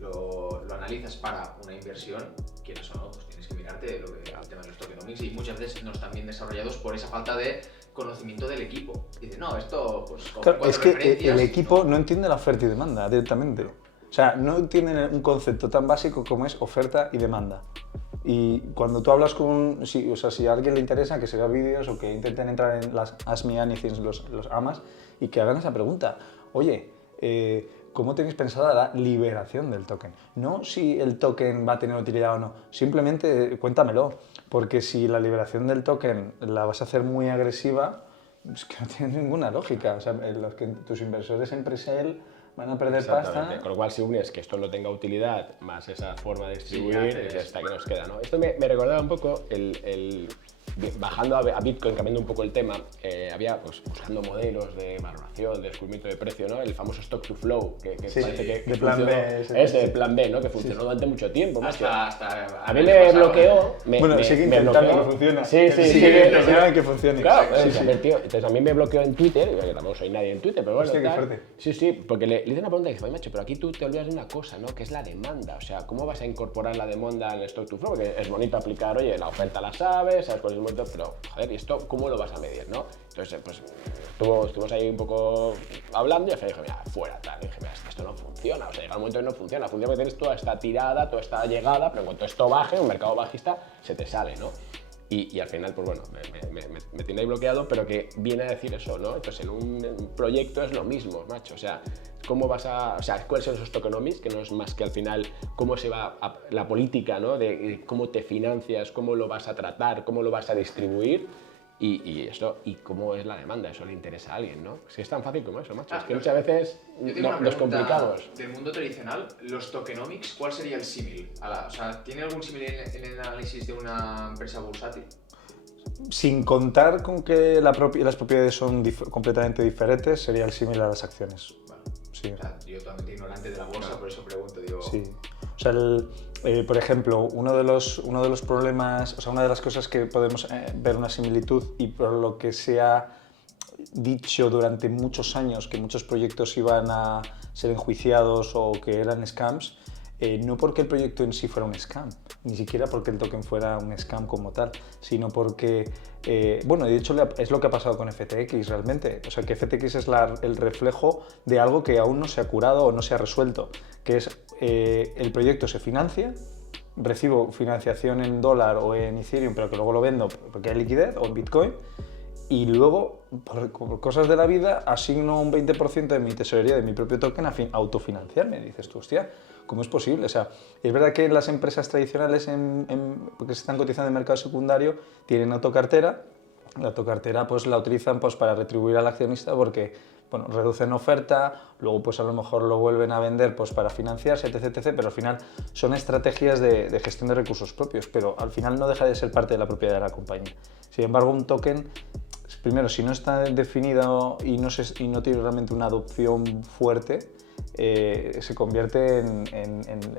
lo analizas para una inversión, quieras o no, pues tienes que mirarte el tema de los tokenomics y muchas veces no están bien desarrollados por esa falta de conocimiento del equipo. Dice, no, esto, pues con Claro, 4 es que referencias, el equipo no entiende la oferta y demanda directamente. O sea, no entienden un concepto tan básico como es oferta y demanda. Y cuando tú hablas con si a alguien le interesa que se vea vídeos o que intenten entrar en las Ask Me Anything, los AMAs, y que hagan esa pregunta. Oye, ¿cómo tenéis pensada la liberación del token? No si el token va a tener utilidad o no, simplemente cuéntamelo. Porque si la liberación del token la vas a hacer muy agresiva, es que no tiene ninguna lógica. O sea, tus inversores en pre-sale van a perder Exactamente. pasta. Con lo cual, si unes que esto no tenga utilidad, más esa forma de distribuir, haces- ya está que nos queda, ¿no? Esto me recordaba un poco bajando a Bitcoin, cambiando un poco el tema, había, pues, buscando modelos de valoración, de descubrimiento de precio, ¿no? El famoso stock to flow, que Sí, parece que de plan funcionó, B, ese. ese de plan B, ¿no? Que funcionó durante mucho tiempo. macho. hasta A mí me bloqueó. Bueno, sigue me intentando bloqueó. que funcione. Sí, sí, Sigue sí. intentando que funcione. Claro, Sí, sí. a ver, tío, entonces a mí me bloqueó en Twitter, yo que tampoco soy nadie en Twitter, pero bueno, Hostia, qué tal. fuerte. Sí, sí, porque le hice una pregunta y dije, oye, macho, pero aquí tú te olvidas de una cosa, ¿no? Que es la demanda, o sea, ¿cómo vas a incorporar la demanda en el stock to flow? Porque es bonito aplicar, oye, la oferta la sabes cuál es el momento, pero, joder, ¿y esto cómo lo vas a medir, no? Entonces, pues, estuvimos ahí un poco hablando y al final dije, mira, fuera, tal, y dije, mira, esto no funciona, o sea, llega un momento que no funciona porque tienes toda esta tirada, toda esta llegada, pero en cuanto esto baje, un mercado bajista, se te sale, ¿no? Y al final, pues bueno, me tiene ahí bloqueado, pero que viene a decir eso, ¿no? Entonces, en un proyecto es lo mismo, macho. O sea, ¿cómo vas a...? O sea, ¿cuáles son esos tokenomics? Que no es más que al final cómo se va la política, ¿no? De cómo te financias, cómo lo vas a tratar, cómo lo vas a distribuir. Y esto, ¿y cómo es la demanda? Eso le interesa a alguien, ¿no? Si es tan fácil como eso, macho. Es que pero muchas veces yo tengo una nos pregunta complicamos. del mundo tradicional, los tokenomics, ¿cuál sería el símil? O sea, ¿tiene algún símil en el análisis de una empresa bursátil? Sin contar con que las propiedades son completamente diferentes, sería el símil a las acciones. Vale. Sí. O sea, yo totalmente ignorante de la bolsa, por eso pregunto, digo... Sí. O sea, por ejemplo, uno de los problemas, o sea, una de las cosas que podemos ver una similitud y por lo que se ha dicho durante muchos años que muchos proyectos iban a ser enjuiciados o que eran scams, no porque el proyecto en sí fuera un scam, ni siquiera porque el token fuera un scam como tal, sino porque, bueno, de hecho es lo que ha pasado con FTX realmente. O sea, que FTX es el reflejo de algo que aún no se ha curado o no se ha resuelto, que es el proyecto se financia, recibo financiación en dólar o en Ethereum, pero que luego lo vendo porque hay liquidez, o en Bitcoin, y luego, por cosas de la vida, asigno un 20% de mi tesorería, de mi propio token, a autofinanciarme. Y dices tú, hostia, ¿cómo es posible? O sea, es verdad que las empresas tradicionales porque se están cotizando en el mercado secundario tienen autocartera. La autocartera pues la utilizan pues para retribuir al accionista porque, bueno, reducen oferta, luego pues a lo mejor lo vuelven a vender pues para financiarse, etc, pero al final son estrategias de gestión de recursos propios, pero al final no deja de ser parte de la propiedad de la compañía. Sin embargo, un token, primero, si no está definido y no tiene realmente una adopción fuerte, se convierte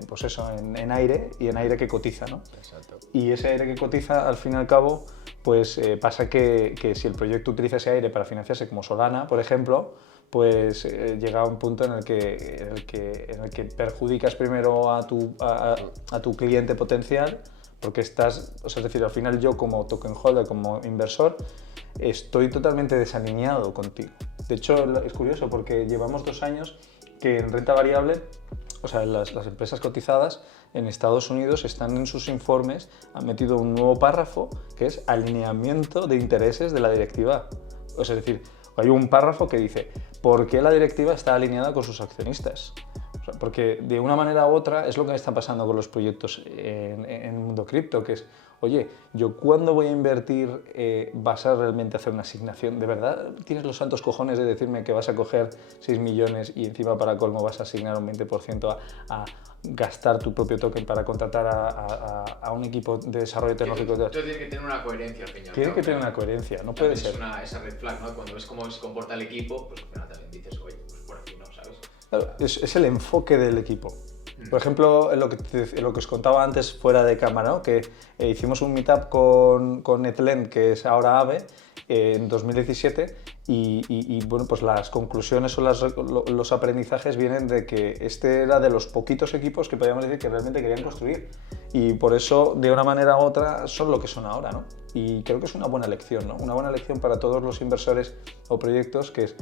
pues eso, en aire, y en aire que cotiza, ¿no? Exacto. Y ese aire que cotiza, al fin y al cabo, pues pasa que si el proyecto utiliza ese aire para financiarse, como Solana, por ejemplo, pues llega a un punto en el que perjudicas primero a tu cliente potencial, porque estás, o sea, es decir, al final yo como token holder, como inversor, estoy totalmente desalineado contigo. De hecho, es curioso porque llevamos 2 años que en renta variable, o sea, las empresas cotizadas en Estados Unidos están en sus informes, han metido un nuevo párrafo que es alineamiento de intereses de la directiva. O sea, es decir, hay un párrafo que dice ¿por qué la directiva está alineada con sus accionistas? O sea, porque de una manera u otra es lo que está pasando con los proyectos en el mundo cripto, que es, oye, ¿yo cuándo voy a invertir? ¿Vas a realmente hacer una asignación? ¿De verdad tienes los santos cojones de decirme que vas a coger 6 millones y encima para colmo vas a asignar un 20% a gastar tu propio token para contratar a un equipo de desarrollo tecnológico? Entonces tiene que tener una coherencia al fin y al Tiene cabo. que tener una coherencia, no puede ser. Es esa red flag, ¿no? Cuando ves cómo se comporta el equipo, pues bueno, también dices, oye, pues por aquí no, ¿sabes? Claro, es el enfoque del equipo. Por ejemplo, lo que os contaba antes fuera de cámara, ¿no? Que hicimos un meetup con Netlend, que es ahora AVE, en 2017, y bueno, pues las conclusiones o los aprendizajes vienen de que este era de los poquitos equipos que podríamos decir que realmente querían construir, y por eso, de una manera u otra, son lo que son ahora, ¿no? Y creo que es una buena lección, ¿no? Una buena lección para todos los inversores o proyectos, que es,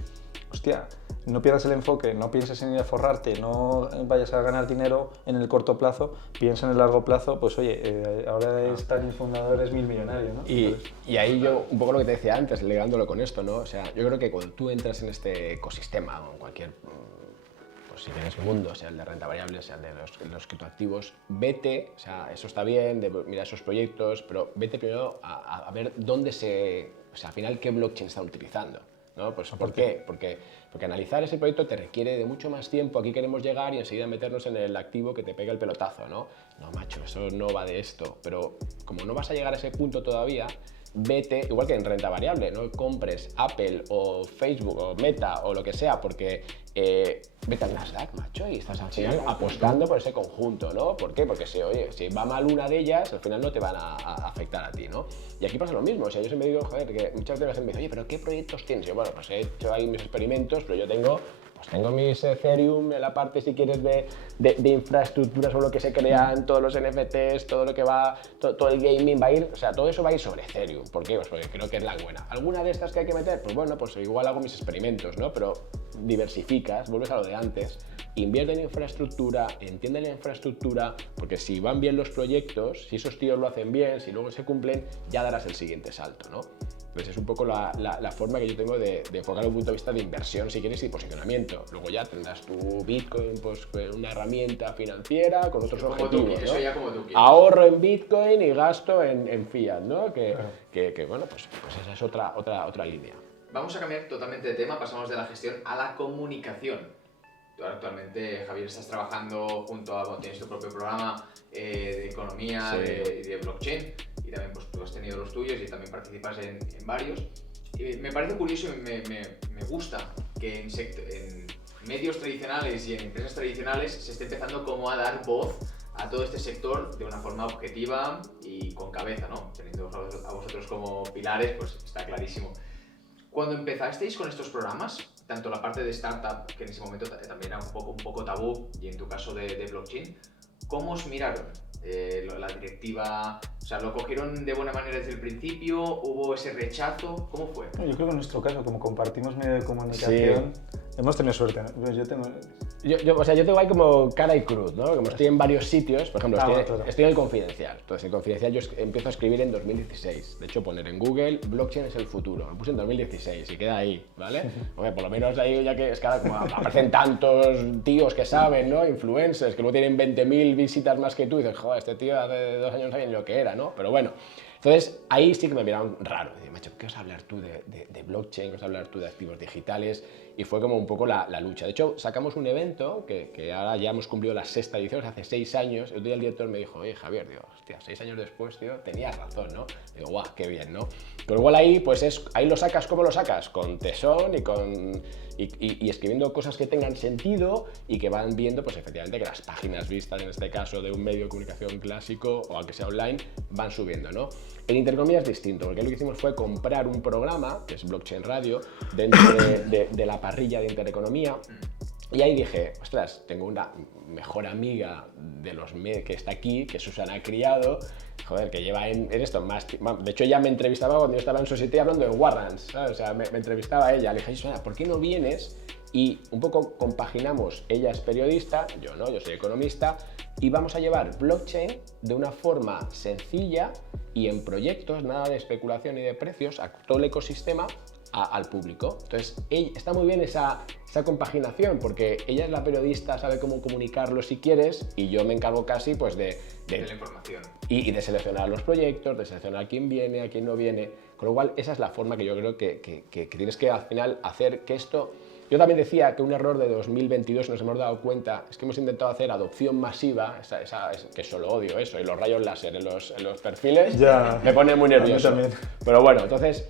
hostia, no pierdas el enfoque, no pienses en ir a forrarte, no vayas a ganar dinero en el corto plazo, piensa en el largo plazo, pues oye, ahora están mis fundadores 1000 millonarios, ¿no? Y ahí yo, un poco lo que te decía antes, ligándolo con esto, ¿no? O sea, yo creo que cuando tú entras en este ecosistema o en cualquier, pues si tienes mundo, sea el de renta variable, sea el de los criptoactivos, vete, o sea, eso está bien, de mirar esos proyectos, pero vete primero a ver dónde o sea, al final qué blockchain están utilizando, ¿no? Pues, ¿por qué? Porque analizar ese proyecto te requiere de mucho más tiempo. Aquí queremos llegar y enseguida meternos en el activo que te pega el pelotazo, ¿no? No, macho, eso no va de esto. Pero como no vas a llegar a ese punto todavía, vete, igual que en renta variable, no compres Apple o Facebook o Meta o lo que sea, porque vete al Nasdaq, macho, y estás al final apostando por ese conjunto, ¿no? ¿Por qué? Porque si va mal una de ellas, al final no te van a afectar a ti, ¿no? Y aquí pasa lo mismo, o sea, yo siempre digo, joder, que muchas veces la gente me dice, oye, ¿pero qué proyectos tienes? Y yo, bueno, pues he hecho ahí mis experimentos, pero yo tengo mis Ethereum, en la parte, si quieres, de infraestructuras o lo que se crean, todos los NFTs, todo lo que va, todo el gaming va a ir, o sea, todo eso va a ir sobre Ethereum. ¿Por qué? Pues porque creo que es la buena. ¿Alguna de estas que hay que meter? Pues bueno, pues igual hago mis experimentos, ¿no? Pero diversificas, vuelves a lo de antes, invierte en infraestructura, entiende la infraestructura, porque si van bien los proyectos, si esos tíos lo hacen bien, si luego se cumplen, ya darás el siguiente salto, ¿no? Entonces es un poco la forma que yo tengo de enfocar desde un punto de vista de inversión, si quieres, y posicionamiento. Luego ya tendrás tu Bitcoin, pues una herramienta financiera con otros objetivos, ¿no? Eso ya como tú quieres. Ahorro en Bitcoin y gasto en fiat, ¿no? Que bueno, pues esa es otra línea. Vamos a cambiar totalmente de tema, pasamos de la gestión a la comunicación. Tú actualmente, Javier, estás trabajando tienes tu propio programa de economía y de blockchain, y también pues, tú has tenido los tuyos y también participas en varios. Me parece curioso y me gusta que en medios tradicionales y en empresas tradicionales se esté empezando como a dar voz a todo este sector de una forma objetiva y con cabeza, ¿no? Teniendo a vosotros como pilares, pues está clarísimo. Cuando empezasteis con estos programas, tanto la parte de startup, que en ese momento también era un poco tabú, y en tu caso de blockchain, ¿cómo os miraron? La directiva, o sea, ¿lo cogieron de buena manera desde el principio? ¿Hubo ese rechazo? ¿Cómo fue? Yo creo que en nuestro caso, como compartimos medio de comunicación, hemos tenido suerte. Yo tengo ahí como cara y cruz, ¿no? Como estoy en varios sitios, por ejemplo, estoy en el Confidencial. Entonces, en Confidencial yo empiezo a escribir en 2016. De hecho, poner en Google, blockchain es el futuro. Lo puse en 2016 y queda ahí, ¿ale? Hombre, por lo menos ahí, ya que es que como aparecen tantos tíos que saben, ¿no? Influencers, que luego tienen 20.000 visitas más que tú y dices, joder, este tío hace 2 años no sabía ni lo que era, ¿no? Pero bueno. Entonces, ahí sí que me miraron raro. Dije, macho, ¿qué vas a hablar tú de blockchain? ¿Qué vas a hablar tú de activos digitales? Y fue como un poco la lucha. De hecho, sacamos un evento que ahora ya hemos cumplido la 6ª edición, hace 6 años. El día el director me dijo, oye, Javier, digo, hostia, 6 años después, tío, tenías razón, ¿no? Digo, guau, qué bien, ¿no? Pero igual ahí, pues ahí lo sacas, ¿cómo lo sacas? Con tesón y escribiendo cosas que tengan sentido y que van viendo, pues efectivamente, que las páginas vistas, en este caso, de un medio de comunicación clásico o aunque sea online, van subiendo, ¿no? En Intereconomía es distinto, porque lo que hicimos fue comprar un programa, que es Blockchain Radio, dentro de la parrilla de Intereconomía. Y ahí dije, ostras, tengo una mejor amiga de los que está aquí, que es Susana Criado, joder, que lleva en esto más... De hecho, ella me entrevistaba cuando yo estaba en Society hablando de warrants, ¿sabes? O sea, me entrevistaba a ella. Le dije, Susana, ¿por qué no vienes? Y un poco compaginamos, ella es periodista, yo no, yo soy economista, y vamos a llevar blockchain de una forma sencilla y en proyectos, nada de especulación ni de precios, a todo el ecosistema, al público. Entonces, está muy bien esa compaginación, porque ella es la periodista, sabe cómo comunicarlo si quieres, y yo me encargo casi pues de la información. Y de seleccionar los proyectos, de seleccionar a quién viene, a quién no viene. Con lo cual, esa es la forma que yo creo que tienes que al final hacer que esto... Yo también decía que un error de 2022, nos hemos dado cuenta, es que hemos intentado hacer adopción masiva, que solo odio eso, y los rayos láser en los perfiles, ya, me pone muy nervioso. También. Pero bueno, entonces,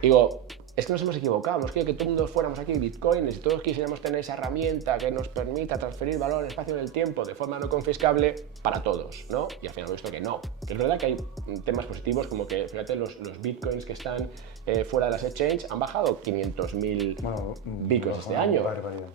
digo, es que nos hemos equivocado, hemos querido que todo el mundo fuéramos aquí bitcoins y todos quisiéramos tener esa herramienta que nos permita transferir valor en el espacio en el tiempo de forma no confiscable para todos, ¿no? Y al final hemos visto que no. Que es verdad que hay temas positivos como que, fíjate, los bitcoins que están fuera de las exchanges han bajado 500.000 bitcoins este año.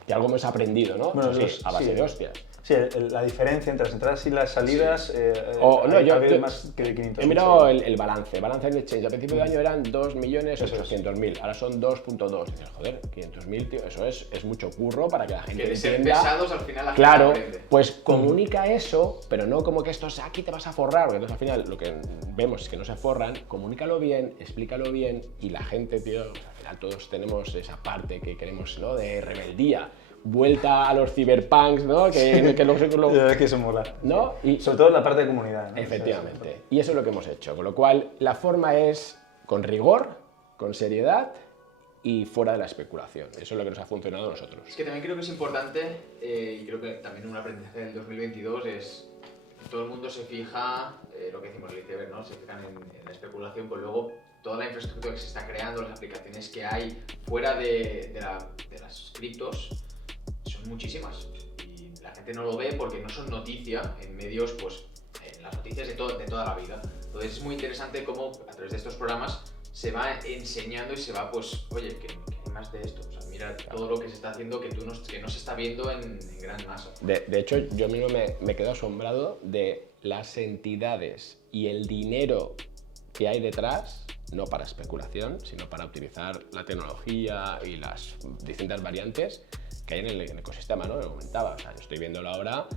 Y algo hemos aprendido, ¿no? Bueno, sí, a base de hostias. Sí, la diferencia entre las entradas y las salidas yo más que de 500.000. He mirado el balance en exchange. Al principio de año eran 2.800.000, ahora son 2.2. Dices, joder, 500.000, tío, eso es mucho curro para que la gente que entienda. De ser pesados al final la gente claro, aprende. pues comunica eso, pero no como que esto es aquí te vas a forrar, porque entonces al final lo que vemos es que no se forran. Comunícalo bien, explícalo bien y la gente, tío, pues, al final todos tenemos esa parte que queremos, ¿no? De rebeldía. Vuelta a los cyberpunks, ¿no? Que eso mola. ¿No? Y sobre todo la parte de comunidad, ¿no? Efectivamente. Y eso es lo que hemos hecho. Con lo cual, la forma es con rigor, con seriedad y fuera de la especulación. Eso es lo que nos ha funcionado a nosotros. Es que también creo que es importante, y creo que también un aprendizaje del 2022 es todo el mundo se fija, lo que decimos el iceberg, ¿no? Se fijan en la especulación, pues luego toda la infraestructura que se está creando, las aplicaciones que hay fuera de las criptos, son muchísimas y la gente no lo ve porque no son noticia en medios, pues en las noticias de toda la vida. Entonces es muy interesante cómo a través de estos programas se va enseñando y se va, pues, oye, que hay más de esto. O sea, mira todo lo que se está haciendo que no se está viendo en gran masa. De hecho, yo mismo me quedo asombrado de las entidades y el dinero que hay detrás, no para especulación, sino para utilizar la tecnología y las distintas variantes que hay en el ecosistema, ¿no? Lo comentaba, o sea, yo estoy viéndolo ahora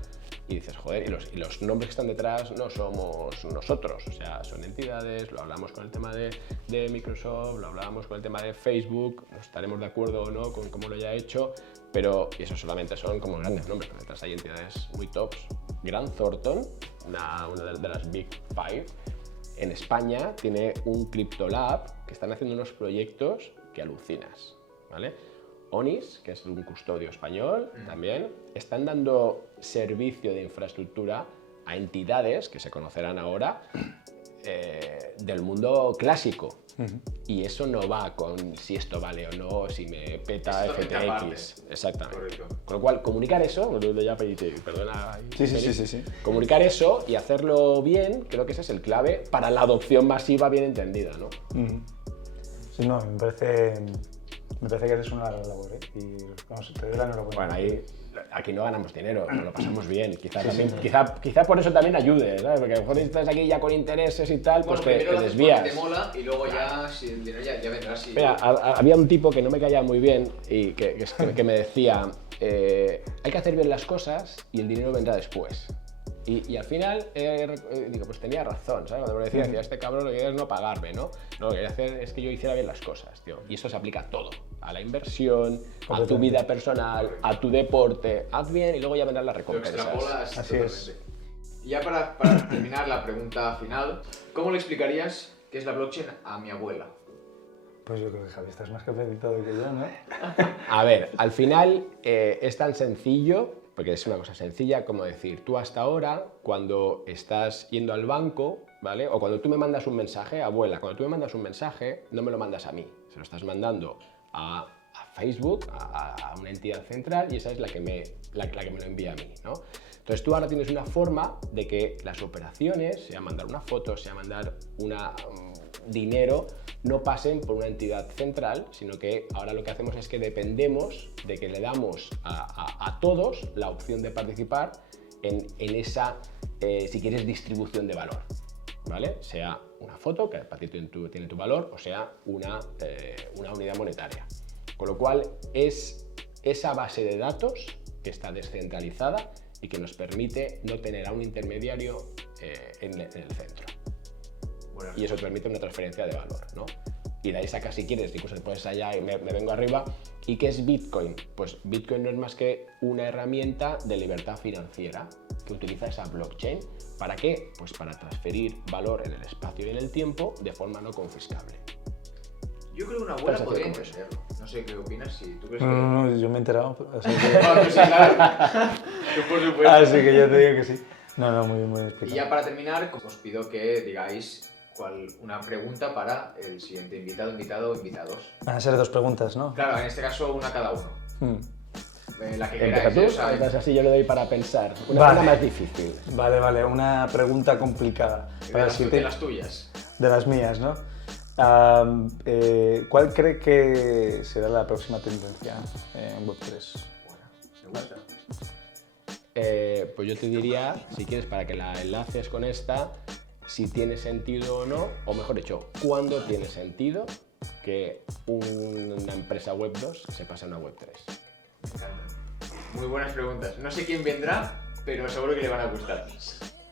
y dices, joder, y los nombres que están detrás no somos nosotros, o sea, son entidades, lo hablamos con el tema de Microsoft, lo hablábamos con el tema de Facebook, no estaremos de acuerdo o no con cómo lo haya hecho, pero eso solamente son como grandes nombres, pero detrás hay entidades muy tops. Grant Thornton, una de las Big Five, en España tiene un CryptoLab que están haciendo unos proyectos que alucinas, ¿vale? Onis, que es un custodio español, también están dando servicio de infraestructura a entidades que se conocerán ahora del mundo clásico. Y eso no va con si esto vale o no, si me peta FTX. Exactamente. Correcto. Con lo cual, comunicar eso, ya perdona. Sí. Comunicar eso y hacerlo bien, creo que ese es el clave para la adopción masiva bien entendida, ¿no? Sí, no, me parece que haces una gran labor, ¿eh? Y vamos, te doy la enhorabuena. Bueno, aquí no ganamos dinero, nos lo pasamos bien. Quizá por eso también ayude, ¿sabes? Porque a lo mejor estás aquí ya con intereses y tal, pues bueno, te desvías. Te mola y luego ya, si el dinero ya vendrá. Si... Mira, había un tipo que no me caía muy bien y que me decía, hay que hacer bien las cosas y el dinero vendrá después. Y al final, digo, pues tenía razón, ¿sabes? Cuando me decía, este cabrón lo que quiere es no pagarme, ¿no? No, lo que quería hacer es que yo hiciera bien las cosas, tío. Y eso se aplica a todo. A la inversión, a tu vida personal, a tu deporte. Haz bien y luego ya vendrán las recompensas. Lo extrapolas Así totalmente. es. Y ya para terminar la pregunta final, ¿cómo le explicarías qué es la blockchain a mi abuela? Pues yo creo que Javi, estás más capacitado que yo, ¿no? A ver, al final es tan sencillo, porque es una cosa sencilla como decir, tú hasta ahora, cuando estás yendo al banco, ¿vale? O cuando tú me mandas un mensaje, abuela, cuando tú me mandas un mensaje, no me lo mandas a mí, se lo estás mandando a Facebook, a una entidad central, y esa es la que me lo envía a mí, ¿no? Entonces tú ahora tienes una forma de que las operaciones, sea mandar una foto, sea mandar dinero, no pasen por una entidad central, sino que ahora lo que hacemos es que dependemos de que le damos a todos la opción de participar en esa, si quieres, distribución de valor, ¿vale? Sea una foto, que para ti tiene tu valor, o sea una unidad monetaria. Con lo cual es esa base de datos que está descentralizada y que nos permite no tener a un intermediario en el centro. Bueno, Y eso te permite una transferencia de valor, ¿no? Y de ahí sacas, si quieres, incluso te pones allá y me vengo arriba. ¿Y qué es Bitcoin? Pues Bitcoin no es más que una herramienta de libertad financiera que utiliza esa blockchain. ¿Para qué? Pues para transferir valor en el espacio y en el tiempo de forma no confiscable. yo creo que una abuela Pues podría así como es. entenderlo. No sé qué opinas, si tú crees que... No, yo me he enterado. Así Ah, tú sí, claro. Tú, por supuesto. que yo te digo que sí. No, muy Y explicado. ya para terminar, os pido que digáis una pregunta para el siguiente invitado, o invitados. Van a ser 2 preguntas, ¿no? Claro, en este caso una cada uno. La que Empieza queráis, tú, o sea, entonces así yo le doy para pensar. Una Vale. cosa más difícil. Vale, una pregunta complicada. de las tuyas. De las mías, ¿no? ¿Cuál cree que será la próxima tendencia en Web3? Me gusta. Pues yo te diría, si quieres, para que la enlaces con esta, si tiene sentido o no, o mejor dicho, ¿cuándo tiene sentido que una empresa Web 2 se pase a una Web 3? Me encanta. Muy buenas preguntas. No sé quién vendrá, pero seguro que le van a gustar.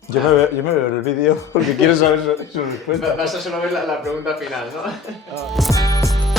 Yo me veo el vídeo porque quiero saber su respuesta. Vas a solo ver la pregunta final, ¿no?